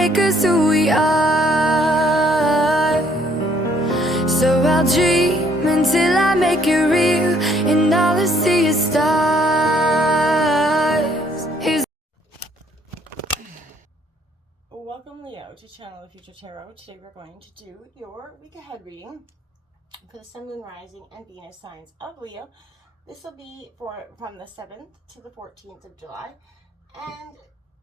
make us who we are. So I'll dream until I make it real, and all I see is stars. Welcome, Leo, to Channel of Future Tarot. Today we're going to do your week ahead reading for the Sun, Moon, Rising, and Venus signs of Leo. This will be from the 7th to the 14th of July, and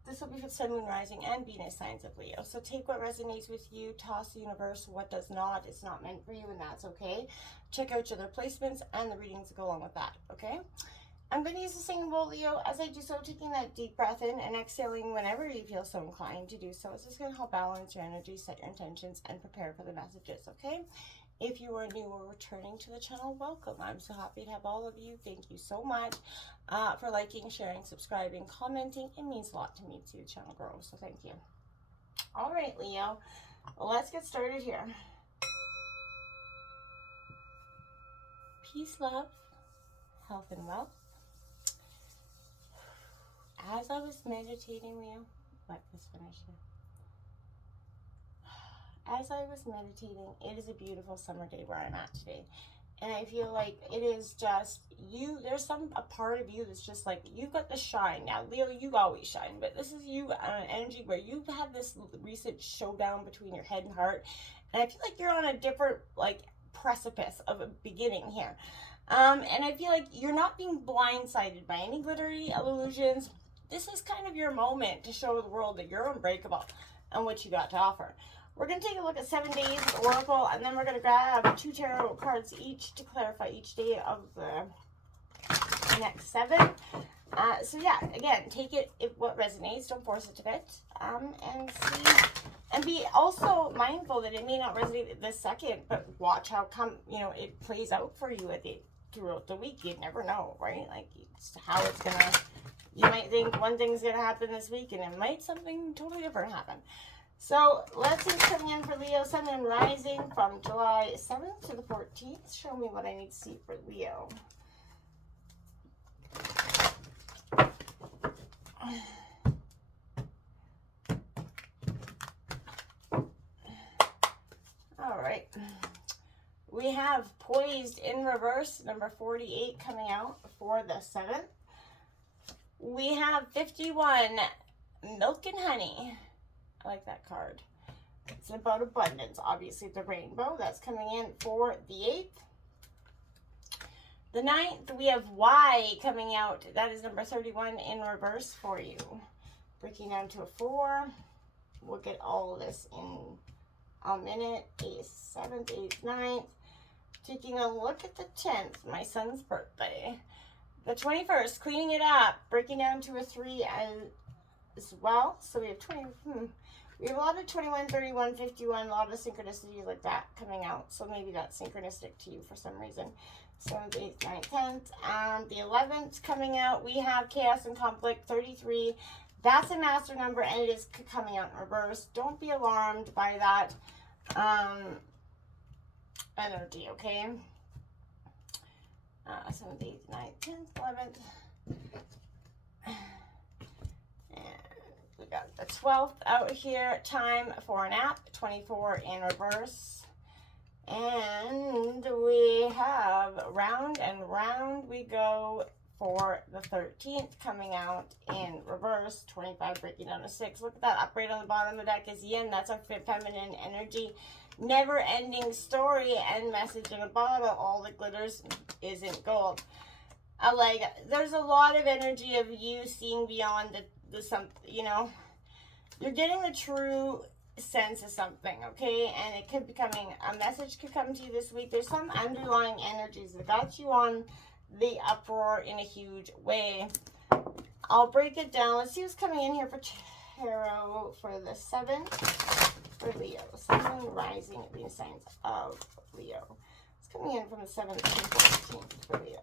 this will be for Sun, Moon, Rising, and Venus signs of Leo. So take what resonates with you, toss the universe what does not. It's not meant for you, and that's okay. Check out your other placements and the readings that go along with that, okay? I'm going to use the singing bowl, Leo, as I do so, taking that deep breath in and exhaling whenever you feel so inclined to do so. It's just going to help balance your energy, set your intentions, and prepare for the messages, okay? If you are new or returning to the channel, welcome. I'm so happy to have all of you. Thank you so much for liking, sharing, subscribing, commenting. It means a lot to me to see the channel grow, so thank you. All right, Leo, let's get started here. Peace, love, health, and wealth. As I was meditating, Leo, let this finish here. As I was meditating, it is a beautiful summer day where I'm at today. And I feel like it is just you. There's a part of you that's just like, you've got the shine. Now, Leo, you always shine, but this is you, an energy where you've had this recent showdown between your head and heart. And I feel like you're on a different, like, precipice of a beginning here. And I feel like you're not being blindsided by any glittery illusions. This is kind of your moment to show the world that you're unbreakable and what you got to offer. We're going to take a look at 7 days of Oracle, and then we're going to grab 2 tarot cards each to clarify each day of the next 7. So yeah, again, take it what resonates. Don't force it to fit. And see, and be also mindful that it may not resonate this second, but watch how it plays out for you throughout the week. You never know, right? Like, it's how it's gonna. You might think one thing's gonna happen this week, and it might something totally different happen. So let's see what's coming in for Leo, Sun, and Rising from July 7th to the 14th. Show me what I need to see for Leo. All right. We have Poised in Reverse, number 48, coming out for the 7th. We have 51, Milk and Honey. I like that card. It's about abundance. Obviously, the rainbow. That's coming in for the 8th. The 9th, we have Y coming out. That is number 31 in reverse for you. Breaking down to a 4. We'll get all of this in a minute. 8th, 7th, 8th, 9th. Taking a look at the 10th, my son's birthday. The 21st, cleaning it up. Breaking down to a 3 as well. So we have 20. We have a lot of 21, 31, 51, a lot of synchronicities like that coming out. So maybe that's synchronistic to you for some reason. 7th, 8th, 9th, 10th. And the 11th coming out, we have Chaos and Conflict, 33. That's a master number, and it is coming out in reverse. Don't be alarmed by that energy, okay? 7th, 8th, 9th, 10th, 11th. We got the 12th out here. Time for a nap. 24 in reverse. And we have Round and Round we go for the 13th, coming out in reverse. 25 breaking down to 6. Look at that upright on the bottom of the deck is Yin. That's our feminine energy. Never ending story and message in a bottle. All that glitters isn't gold. There's a lot of energy of you seeing beyond you're getting the true sense of something, okay? And it could be coming, a message could come to you this week. There's some underlying energies that got you on the uproar in a huge way. I'll break it down. Let's see what's coming in here for tarot for the 7th for Leo. Sun, Moon, Rising, Venus signs of Leo. It's coming in from the 7th to the 14th for Leo.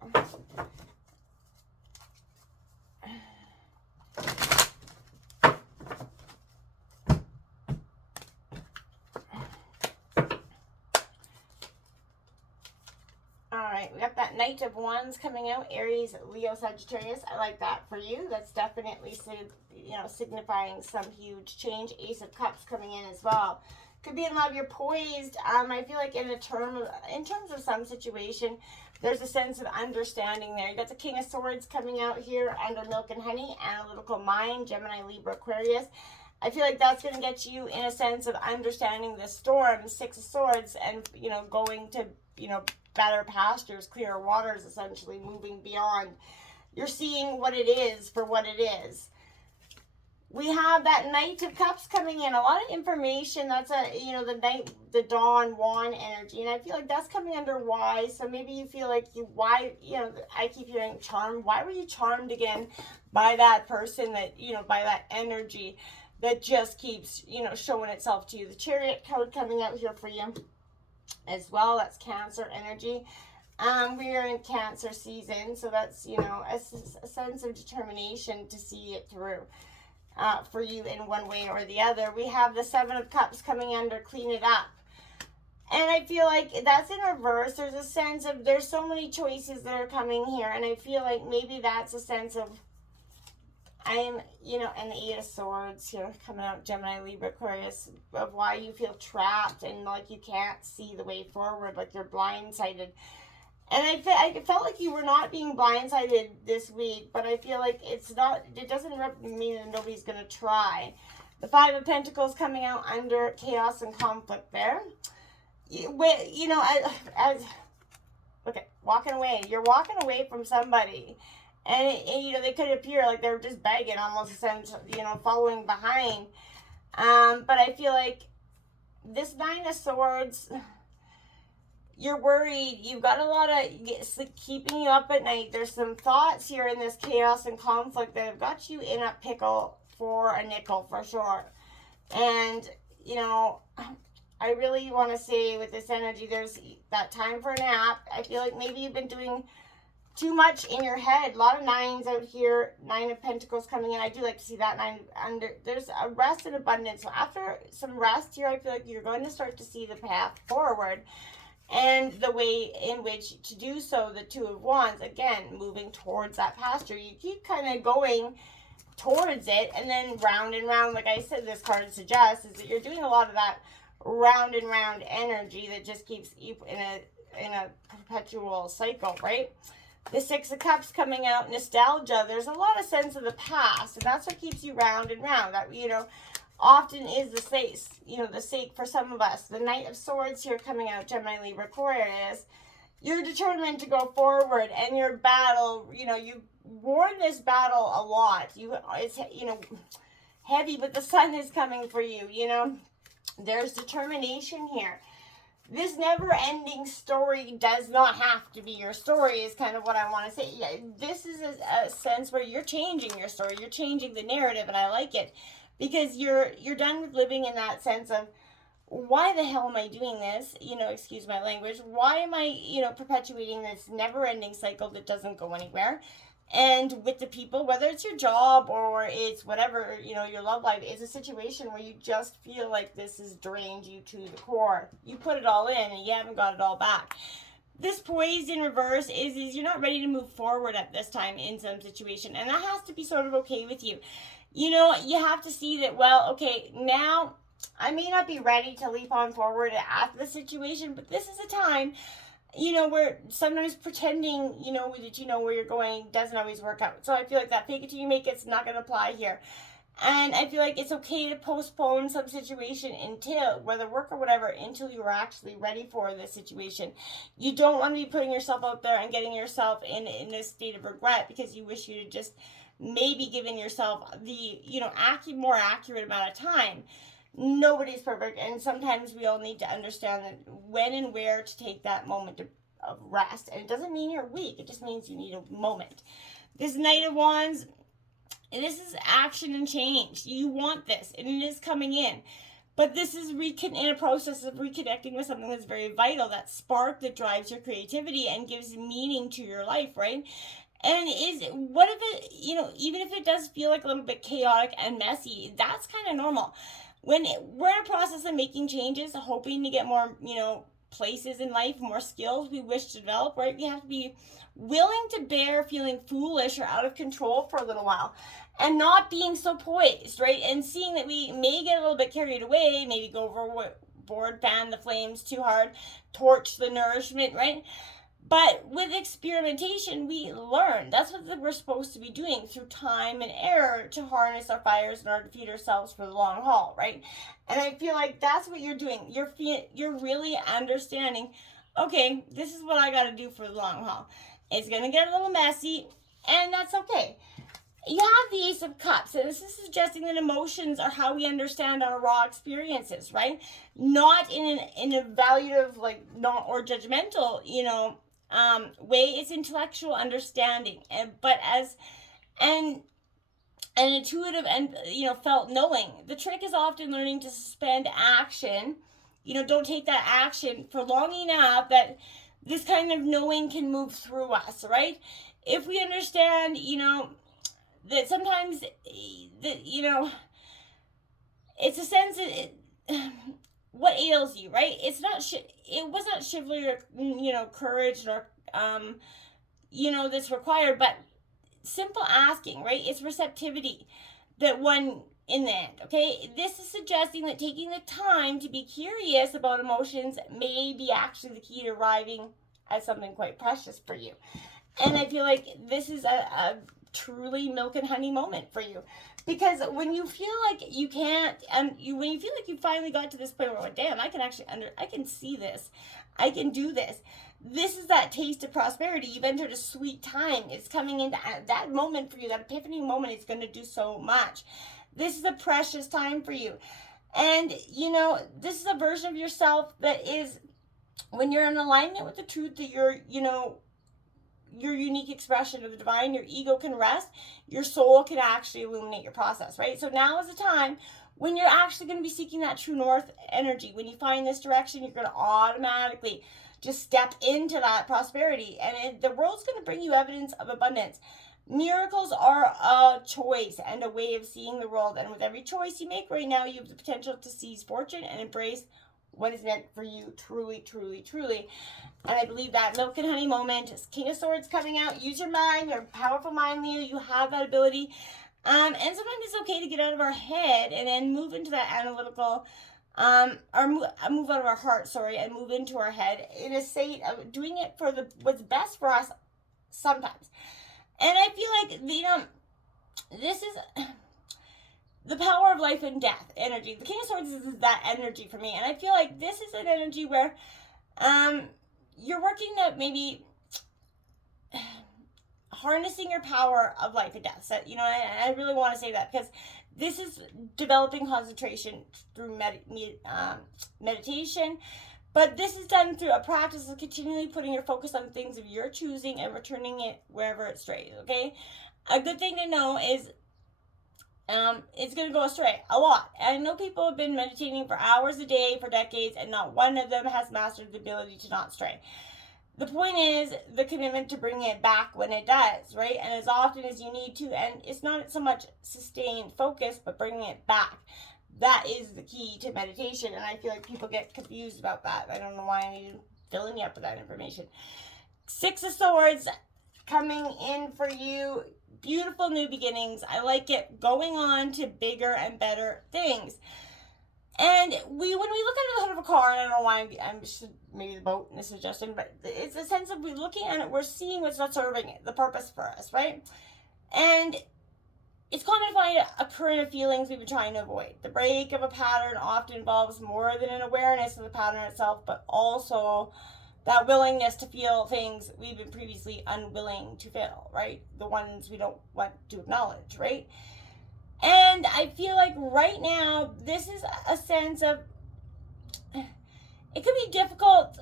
Alright, we got that Knight of Wands coming out. Aries, Leo, Sagittarius. I like that for you. That's definitely signifying some huge change. Ace of Cups coming in as well. Could be in love, you're poised. I feel like in terms of some situation, there's a sense of understanding there. You got the King of Swords coming out here under Milk and Honey, Analytical Mind, Gemini, Libra, Aquarius. I feel like that's going to get you in a sense of understanding the storm, Six of Swords, and, going to, better pastures, clearer waters, essentially moving beyond. You're seeing what it is for what it is. We have that Knight of Cups coming in. A lot of information. That's the Dawn Wand energy. And I feel like that's coming under why. So maybe you feel like I keep hearing charmed. Why were you charmed again by that person that, by that energy that just keeps, showing itself to you? The Chariot card coming out here for you as well. That's Cancer energy. We are in Cancer season. So that's, a sense of determination to see it through. For you in one way or the other. We have the Seven of Cups coming under Clean It Up. And I feel like that's in reverse. There's a sense of there's so many choices that are coming here. And I feel like maybe that's a sense of and the Eight of Swords here coming out, Gemini, Libra, Aquarius, of why you feel trapped and like you can't see the way forward, like you're blindsided. And I felt like you were not being blindsided this week, but I feel like it doesn't mean that nobody's going to try. The Five of Pentacles coming out under chaos and conflict there. Walking away. You're walking away from somebody. And they could appear like they're just begging, almost a sense, following behind. But I feel like this Nine of Swords, you're worried. You've got a lot of keeping you up at night. There's some thoughts here in this chaos and conflict that have got you in a pickle for a nickel, for sure. And, I really want to say with this energy, there's that time for a nap. I feel like maybe you've been doing too much in your head. A lot of nines out here. Nine of Pentacles coming in. I do like to see that nine under. There's a rest and abundance. So after some rest here, I feel like you're going to start to see the path forward. And the way in which to do so, the Two of Wands, again, moving towards that pasture. You keep kind of going towards it, and then round and round, like I said, this card suggests, is that you're doing a lot of that round and round energy that just keeps you in a perpetual cycle, right? The Six of Cups coming out, nostalgia. There's a lot of sense of the past, and that's what keeps you round and round. That, often is the sake for some of us. The Knight of Swords here coming out, Gemini, Libra, Aquarius. You're determined to go forward, and your battle, you won this battle a lot. It's heavy, but the sun is coming for you, There's determination here. This never-ending story does not have to be your story, is kind of what I want to say. Yeah, this is a sense where you're changing your story. You're changing the narrative, and I like it. Because you're done with living in that sense of, why the hell am I doing this? Excuse my language. Why am I, perpetuating this never-ending cycle that doesn't go anywhere? And with the people, whether it's your job or it's whatever, your love life, is a situation where you just feel like this has drained you to the core. You put it all in and you haven't got it all back. This poised in reverse is you're not ready to move forward at this time in some situation. And that has to be sort of okay with you. You have to see that, well, okay, now I may not be ready to leap on forward after the situation, but this is a time, where sometimes pretending, that you know where you're going doesn't always work out. So I feel like that fake it till you make it's not going to apply here. And I feel like it's okay to postpone some situation until, whether work or whatever, until you are actually ready for the situation. You don't want to be putting yourself out there and getting yourself in a state of regret because you wish you had just maybe given yourself the, more accurate amount of time. Nobody's perfect, and sometimes we all need to understand that when and where to take that moment of rest. And it doesn't mean you're weak. It just means you need a moment. This Knight of Wands, this is action and change. You want this, and it is coming in. But this is in a process of reconnecting with something that's very vital, that spark that drives your creativity and gives meaning to your life, right? And what if it, even if it does feel like a little bit chaotic and messy, that's kind of normal. When we're in a process of making changes, hoping to get more, places in life, more skills we wish to develop, right? We have to be willing to bear feeling foolish or out of control for a little while, and not being so poised, right? And seeing that we may get a little bit carried away, maybe go overboard, fan the flames too hard, torch the nourishment, right? But with experimentation, we learn. That's what we're supposed to be doing through time and error, to harness our fires in order to feed ourselves for the long haul, right? And I feel like that's what you're doing. You're really understanding, okay, this is what I got to do for the long haul. It's going to get a little messy, and that's okay. You have the Ace of Cups, and this is suggesting that emotions are how we understand our raw experiences, right? Not in an evaluative, like, not or judgmental, way. It's intellectual understanding, but as an intuitive and felt knowing. The trick is often learning to suspend action. Don't take that action for long enough that this kind of knowing can move through us, right? If we understand, that sometimes that it's a sense that what ails you, right? It was not chivalry or courage or that's required, but simple asking, right? It's receptivity that won in the end, okay? This is suggesting that taking the time to be curious about emotions may be actually the key to arriving at something quite precious for you. And I feel like this is a truly milk and honey moment for you, because when you feel like you can't, when you feel like you finally got to this point where, damn, I can see this, I can do this. This is that taste of prosperity. You've entered a sweet time. It's coming into that moment for you. That epiphany moment is going to do so much. This is a precious time for you. And, this is a version of yourself that is, when you're in alignment with the truth that you're, your unique expression of the divine, your ego can rest, your soul can actually illuminate your process, right? So now is the time when you're actually going to be seeking that true north energy. When you find this direction, you're going to automatically just step into that prosperity, and the world's going to bring you evidence of abundance. Miracles are a choice and a way of seeing the world, and with every choice you make right now, you have the potential to seize fortune and embrace what is meant for you, truly, truly, truly. And I believe that milk and honey moment, King of Swords coming out. Use your mind. You're a powerful mind, Leo. You have that ability. And sometimes it's okay to get out of our head and then move into that analytical, or move out of our heart, and move into our head in a state of doing it for what's best for us sometimes. And I feel like, this is the power of life and death energy. The King of Swords is that energy for me. And I feel like this is an energy where you're working to maybe harnessing your power of life and death. So, I really want to say that, because this is developing concentration through meditation. But this is done through a practice of continually putting your focus on things of your choosing and returning it wherever it strays, okay? A good thing to know is it's going to go astray a lot. I know people have been meditating for hours a day for decades, and not one of them has mastered the ability to not stray. The point is the commitment to bring it back when it does, right? And as often as you need to. And it's not so much sustained focus, but bringing it back. That is the key to meditation. And I feel like people get confused about that. I don't know why I need to fill you up with that information. Six of Swords coming in for you. Beautiful new beginnings. I like it. Going on to bigger and better things. And when we look under the hood of a car, and I don't know why I'm maybe the boat in this suggestion, but it's a sense of we're looking at it, we're seeing what's not serving it, the purpose for us, right? And it's common to find a current of feelings we've been trying to avoid. The break of a pattern often involves more than an awareness of the pattern itself, but also that willingness to feel things we've been previously unwilling to feel, right? The ones we don't want to acknowledge, right? And I feel like right now, this is a sense of, it could be difficult,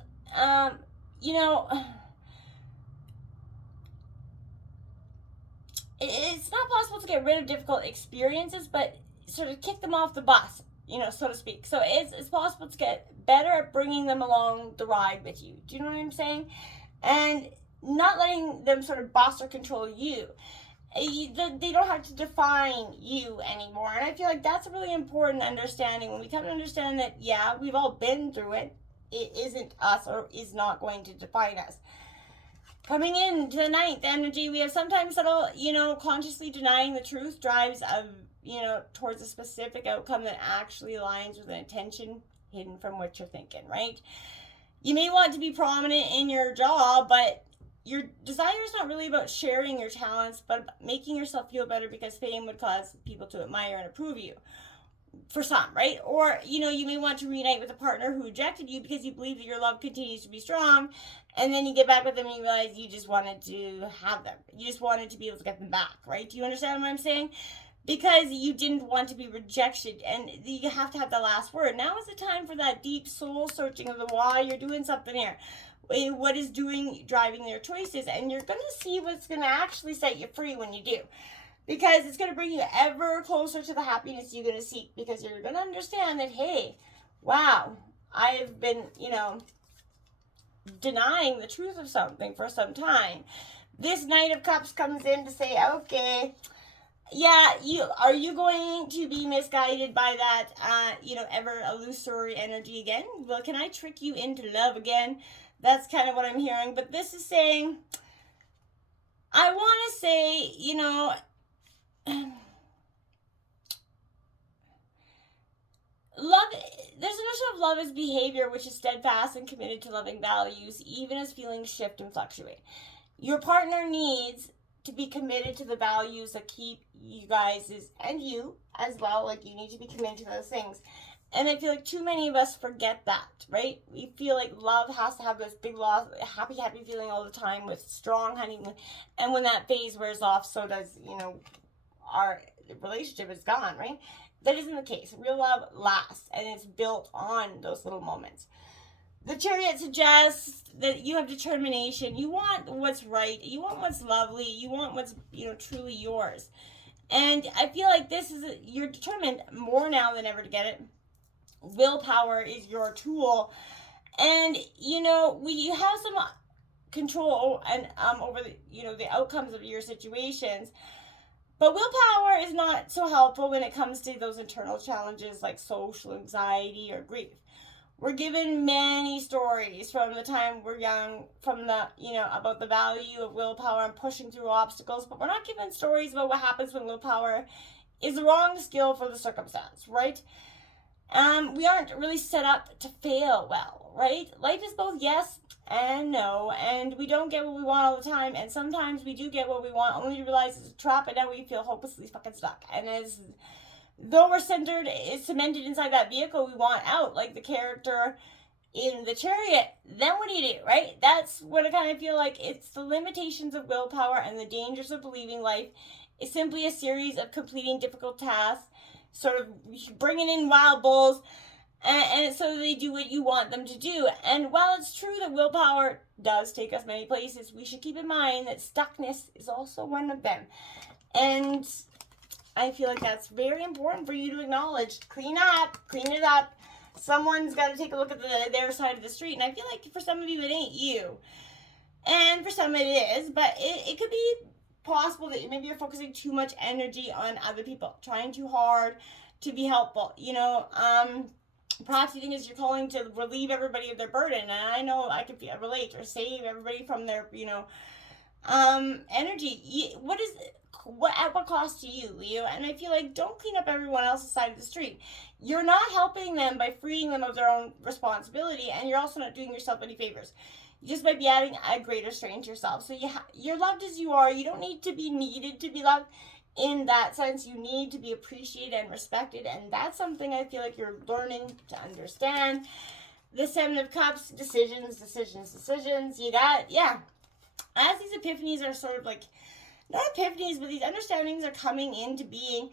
it's not possible to get rid of difficult experiences, but sort of kick them off the bus, so to speak. So it's possible to get better at bringing them along the ride with you. Do you know what I'm saying? And not letting them sort of boss or control you. They don't have to define you anymore. And I feel like that's a really important understanding. When we come to understand that, yeah, we've all been through it. it isn't us or is not going to define us. Coming into the ninth energy, we have sometimes subtle, consciously denying the truth drives towards a specific outcome that actually aligns with an intention hidden from what you're thinking, right? You may want to be prominent in your job, but your desire is not really about sharing your talents, but making yourself feel better because fame would cause people to admire and approve you. For some, right? Or, you may want to reunite with a partner who rejected you because you believe that your love continues to be strong, and then you get back with them and you realize you just wanted to have them. You just wanted to be able to get them back, right? Do you understand what I'm saying? Because you didn't want to be rejected, and you have to have the last word. Now is the time for that deep soul searching of the why you're doing something here. What is driving their choices, and you're going to see what's going to actually set you free when you do. Because it's going to bring you ever closer to the happiness you're going to seek. Because you're going to understand that, hey, wow, I've been, denying the truth of something for some time. This Knight of Cups comes in to say, okay, yeah, are you going to be misguided by that, ever illusory energy again? Well, can I trick you into love again? That's kind of what I'm hearing. But this is saying, I want to say, love, there's a notion of love as behavior which is steadfast and committed to loving values, even as feelings shift and fluctuate. Your partner needs to be committed to the values that keep you guys, and you as well, like you need to be committed to those things. And I feel like too many of us forget that, right? We feel like love has to have this big love, happy feeling all the time with strong honeymoon. And when that phase wears off, so does, our relationship is gone, right? That isn't the case. Real love lasts, and it's built on those little moments. The Chariot suggests that you have determination. You want what's right. You want what's lovely. You want what's, truly yours. And I feel like you're determined more now than ever to get it. Willpower is your tool. And, we have some control and over the outcomes of your situations. But willpower is not so helpful when it comes to those internal challenges like social anxiety or grief. We're given many stories from the time we're young, about the value of willpower and pushing through obstacles, but we're not given stories about what happens when willpower is the wrong skill for the circumstance, right? We aren't really set up to fail well, right? Life is both yes and no, and we don't get what we want all the time, and sometimes we do get what we want only to realize it's a trap, and now we feel hopelessly fucking stuck. And though we're cemented inside that vehicle we want out, like the character in the Chariot, then what do, right? That's what I kind of feel like. It's the limitations of willpower and the dangers of believing life is simply a series of completing difficult tasks, sort of bringing in wild bulls, and so they do what you want them to do. And while it's true that willpower does take us many places, we should keep in mind that stuckness is also one of them. And I feel like that's very important for you to acknowledge. Clean it up. Someone's got to take a look at their side of the street. And I feel like for some of you, it ain't you. And for some it is, but it could be possible that maybe you're focusing too much energy on other people, trying too hard to be helpful. Perhaps you think it's your calling to relieve everybody of their burden. And I know I could relate, or save everybody from their, energy. At what cost to you, Leo? And I feel like don't clean up everyone else's side of the street. You're not helping them by freeing them of their own responsibility, and you're also not doing yourself any favors. You just might be adding a greater strain to yourself. So you're loved as you are. You don't need to be needed to be loved. In that sense, you need to be appreciated and respected, and that's something I feel like you're learning to understand. The Seven of Cups, decisions. You got, as these epiphanies are sort of like, not epiphanies, but these understandings are coming into being.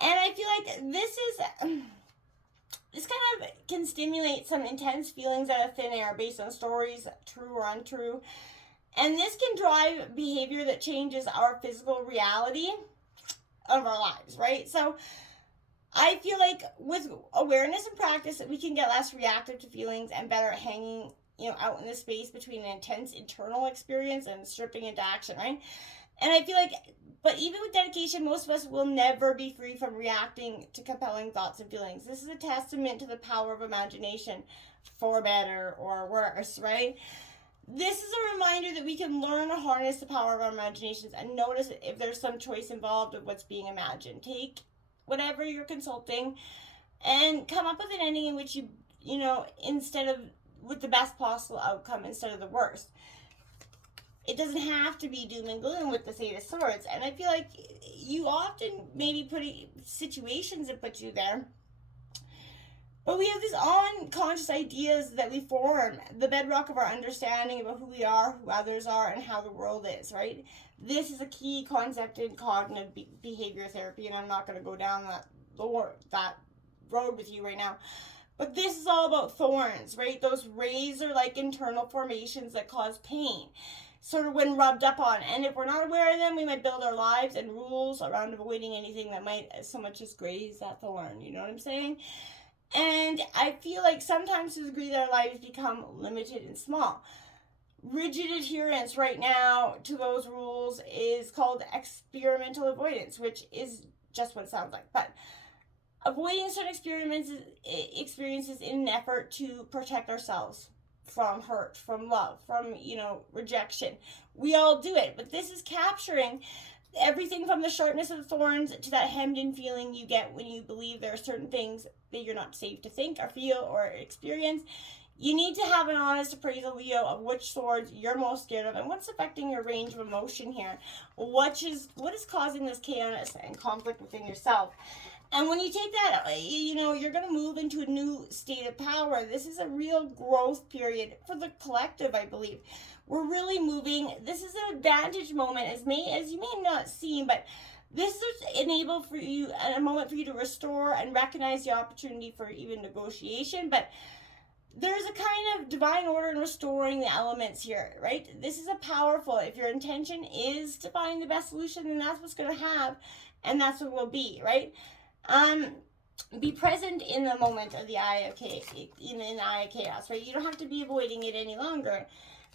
And I feel like this kind of can stimulate some intense feelings out of thin air based on stories, true or untrue. And this can drive behavior that changes our physical reality of our lives, right? So I feel like with awareness and practice, we can get less reactive to feelings and better at hanging, out in the space between an intense internal experience and stripping into action, right? And I feel like, but even with dedication, most of us will never be free from reacting to compelling thoughts and feelings. This is a testament to the power of imagination, for better or worse, right? This is a reminder that we can learn to harness the power of our imaginations and notice if there's some choice involved of what's being imagined. Take whatever you're consulting and come up with an ending in which you know, instead of with the best possible outcome instead of the worst. It doesn't have to be doom and gloom with the Eight of Swords. And I feel like you often maybe put situations that put you there. But we have these unconscious ideas that we form, the bedrock of our understanding about who we are, who others are, and how the world is, right? This is a key concept in cognitive behavior therapy, and I'm not going to go down that road with you right now. But this is all about thorns, right? Those razor-like internal formations that cause pain, sort of when rubbed up on. And if we're not aware of them, we might build our lives and rules around avoiding anything that might so much as graze that thorn. You know what I'm saying? And I feel like sometimes to the degree that our lives become limited and small. Rigid adherence right now to those rules is called experimental avoidance, which is just what it sounds like. But avoiding certain experiences in an effort to protect ourselves from hurt, from love, from, you know, rejection. We all do it, but this is capturing everything from the sharpness of the thorns to that hemmed in feeling you get when you believe there are certain things that you're not safe to think or feel or experience. You need to have an honest appraisal, Leo, of which swords you're most scared of and what's affecting your range of emotion here. What is causing this chaos and conflict within yourself? And when you take that, you know, you're going to move into a new state of power. This is a real growth period for the collective, I believe. We're really moving. This is an advantage moment, as you may not seem, but this is enable for you a moment for you to restore and recognize the opportunity for even negotiation. But there's a kind of divine order in restoring the elements here, right? This is a powerful, if your intention is to find the best solution, then that's what's going to have, and that's what it will be, right? Be present in the moment of the eye of chaos, in the eye of chaos, right? You don't have to be avoiding it any longer.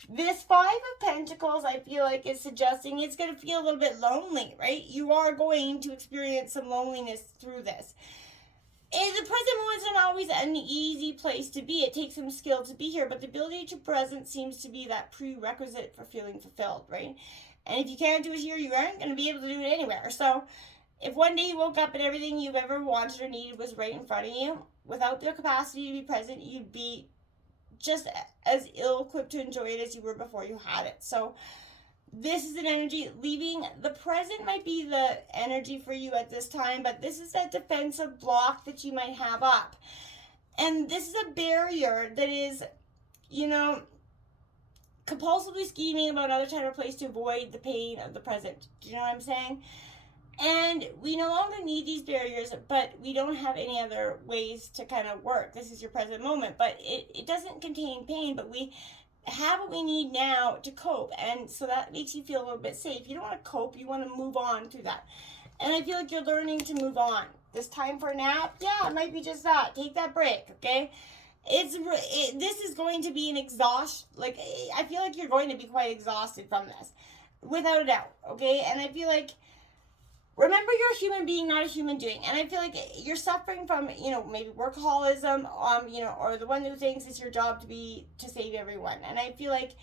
This Five of Pentacles, I feel like, is suggesting it's going to feel a little bit lonely, right? You are going to experience some loneliness through this. And the present moment is not always an easy place to be. It takes some skill to be here, but the ability to present seems to be that prerequisite for feeling fulfilled, right? And if you can't do it here, you aren't going to be able to do it anywhere. So if one day you woke up and everything you've ever wanted or needed was right in front of you, without the capacity to be present, you'd be just as ill-equipped to enjoy it as you were before you had it. So this is an energy. Leaving the present might be the energy for you at this time, but this is that defensive block that you might have up. And this is a barrier that is, you know, compulsively scheming about another time or place to avoid the pain of the present. Do you know what I'm saying? And we no longer need these barriers, but we don't have any other ways to kind of work. This is your present moment, but it doesn't contain pain, but we have what we need now to cope. And so that makes you feel a little bit safe. You don't want to cope, you want to move on through that. And I feel like you're learning to move on. This time for a nap? Yeah, it might be just that. Take that break, okay? This is going to be an exhaust. Like, I feel like you're going to be quite exhausted from this, without a doubt, okay? And I feel like, remember, you're a human being, not a human doing. And I feel like you're suffering from, you know, maybe workaholism, you know, or the one who thinks it's your job to save everyone. And I feel like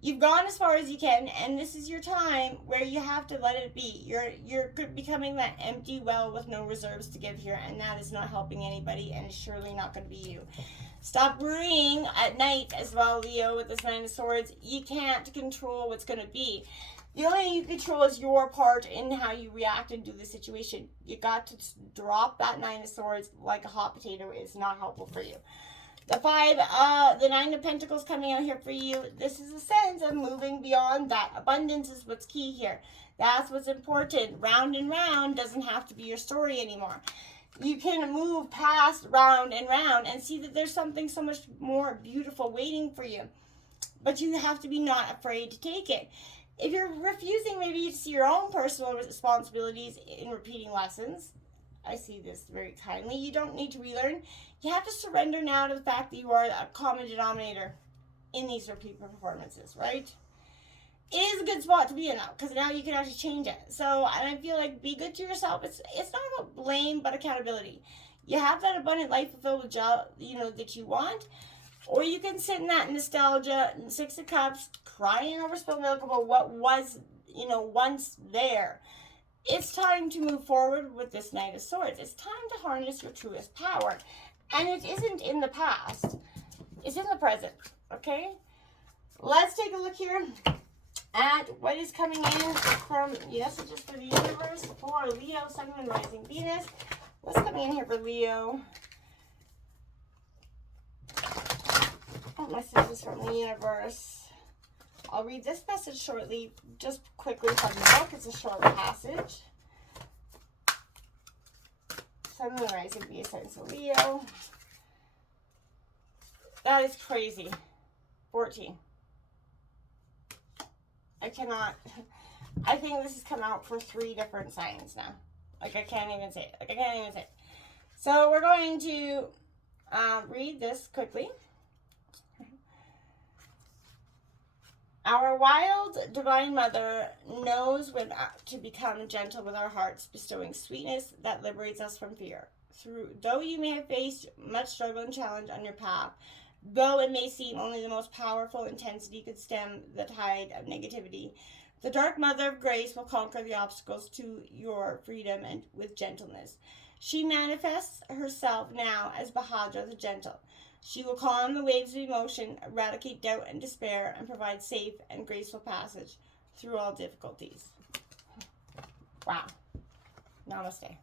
you've gone as far as you can, and this is your time where you have to let it be. You're becoming that empty well with no reserves to give here, and that is not helping anybody, and it's surely not going to be you. Stop worrying at night as well, Leo, with this Nine of Swords. You can't control what's going to be. The only thing you control is your part in how you react and do the situation. You got to drop that Nine of Swords like a hot potato. Is not helpful for you. The Nine of Pentacles coming out here for you. This is a sense of moving beyond that. Abundance is what's key here. That's what's important. Round and round doesn't have to be your story anymore. You can move past round and round and see that there's something so much more beautiful waiting for you. But you have to be not afraid to take it. If you're refusing maybe to see your own personal responsibilities in repeating lessons, I see this very kindly, you don't need to relearn. You have to surrender now to the fact that you are a common denominator in these repeat performances, right? it is a good spot to be in now, because now you can actually change it. So, and I feel like be good to yourself. It's not about blame, but accountability. You have that abundant life fulfilled with job, that you want, or you can sit in that nostalgia and Six of Cups, crying over spilled milk about what was, once there. It's time to move forward with this Knight of Swords. It's time to harness your truest power. And it isn't in the past. It's in the present, okay? Let's take a look here at what is coming in from messages for the universe for Leo, Sun, and Rising Venus. What's coming in here for Leo? Oh, messages from the universe. I'll read this message shortly, just quickly from the book. It's a short passage. Sun, and Rising Venus, and Leo. That is crazy. 14. I cannot. I think this has come out for 3 different signs now. Like, I can't even say it. So, we're going to read this quickly. Our wild divine mother knows when to become gentle with our hearts, bestowing sweetness that liberates us from fear. Though you may have faced much struggle and challenge on your path, though it may seem only the most powerful intensity could stem the tide of negativity, the dark mother of grace will conquer the obstacles to your freedom and with gentleness. She manifests herself now as Bahadra the Gentle. She will calm the waves of emotion, eradicate doubt and despair, and provide safe and graceful passage through all difficulties. Wow. Namaste.